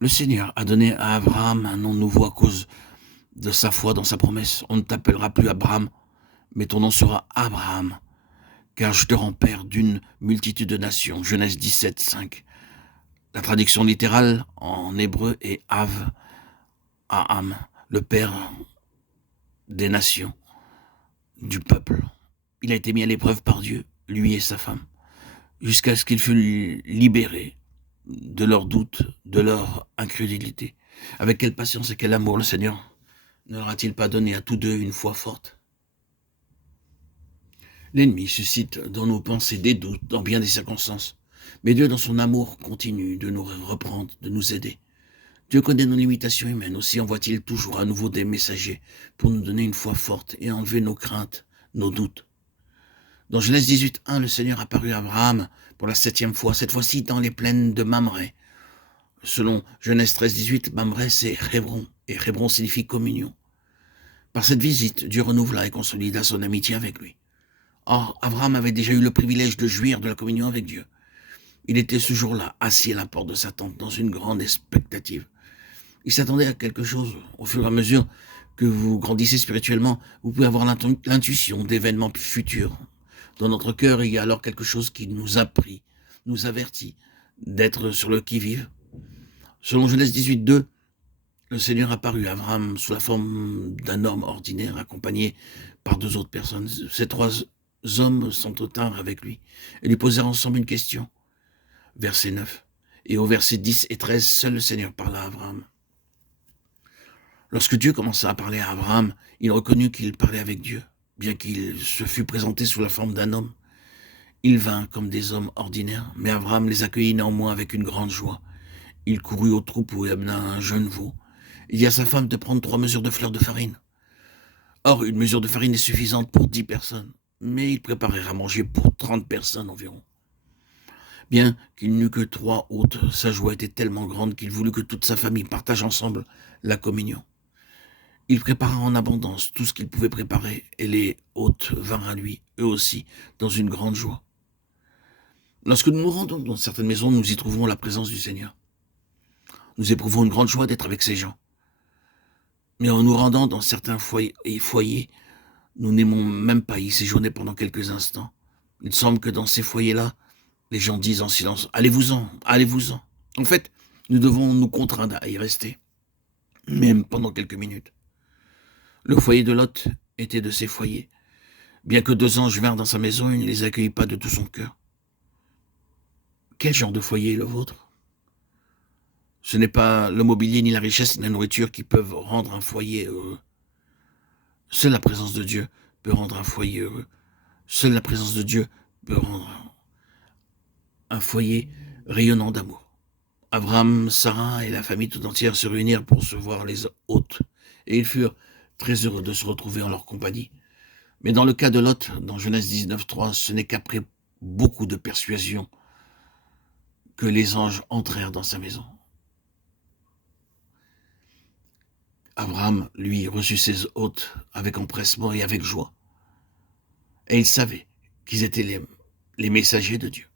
Le Seigneur a donné à Abraham un nom nouveau à cause de sa foi dans sa promesse. On ne t'appellera plus Abraham, mais ton nom sera Abraham, car je te rends père d'une multitude de nations. Genèse 17, 5. La traduction littérale en hébreu est Av, Aham, le père des nations, du peuple. Il a été mis à l'épreuve par Dieu, lui et sa femme, jusqu'à ce qu'il fût libéré de leurs doutes, de leur incrédulité. Avec quelle patience et quel amour le Seigneur ne leur a-t-il pas donné à tous deux une foi forte? L'ennemi suscite dans nos pensées des doutes dans bien des circonstances, mais Dieu, dans son amour, continue de nous reprendre, de nous aider. Dieu connaît nos limitations humaines, aussi envoie-t-il toujours à nouveau des messagers pour nous donner une foi forte et enlever nos craintes, nos doutes. Dans Genèse 18, 1, le Seigneur apparut à Abraham pour la 7e fois, cette fois-ci dans les plaines de Mamré. Selon Genèse 13, 18, Mamré c'est Hébron, et Hébron signifie communion. Par cette visite, Dieu renouvela et consolida son amitié avec lui. Or, Abraham avait déjà eu le privilège de jouir de la communion avec Dieu. Il était ce jour-là assis à la porte de sa tente dans une grande expectative. Il s'attendait à quelque chose. Au fur et à mesure que vous grandissez spirituellement, vous pouvez avoir l'intuition d'événements futurs. Dans notre cœur, il y a alors quelque chose qui nous a pris, nous avertit d'être sur le qui-vive. Selon Genèse 18, 2, le Seigneur apparut à Abraham sous la forme d'un homme ordinaire accompagné par 2 autres personnes. Ces 3 hommes s'entretinrent avec lui et lui posèrent ensemble une question. Verset 9. Et au verset 10 et 13, seul le Seigneur parla à Abraham. Lorsque Dieu commença à parler à Abraham, il reconnut qu'il parlait avec Dieu, bien qu'il se fût présenté sous la forme d'un homme. Il vint comme des hommes ordinaires, mais Abraham les accueillit néanmoins avec une grande joie. Il courut au troupeau et amena un jeune veau. Il dit à sa femme de prendre 3 mesures de fleur de farine. Or, une mesure de farine est suffisante pour 10 personnes, mais il préparait à manger pour 30 personnes environ. Bien qu'il n'eût que 3 hôtes, sa joie était tellement grande qu'il voulut que toute sa famille partage ensemble la communion. Il prépara en abondance tout ce qu'il pouvait préparer, et les hôtes vinrent à lui, eux aussi, dans une grande joie. Lorsque nous nous rendons dans certaines maisons, nous y trouvons la présence du Seigneur. Nous éprouvons une grande joie d'être avec ces gens. Mais en nous rendant dans certains foyers, nous n'aimons même pas y séjourner pendant quelques instants. Il semble que dans ces foyers-là, les gens disent en silence « Allez-vous-en, allez-vous-en ». En fait, nous devons nous contraindre à y rester, même pendant quelques minutes. Le foyer de Lot était de ces foyers. Bien que 2 anges vinrent dans sa maison, il ne les accueillit pas de tout son cœur. Quel genre de foyer est le vôtre? Ce n'est pas le mobilier, ni la richesse, ni la nourriture qui peuvent rendre un foyer heureux. Seule la présence de Dieu peut rendre un foyer heureux. Seule la présence de Dieu peut rendre un foyer rayonnant d'amour. Abraham, Sarah et la famille tout entière se réunirent pour se voir les hôtes, et ils furent très heureux de se retrouver en leur compagnie. Mais dans le cas de Lot, dans Genèse 19, 3, ce n'est qu'après beaucoup de persuasion que les anges entrèrent dans sa maison. Abraham, lui, reçut ses hôtes avec empressement et avec joie. Et il savait qu'ils étaient les messagers de Dieu.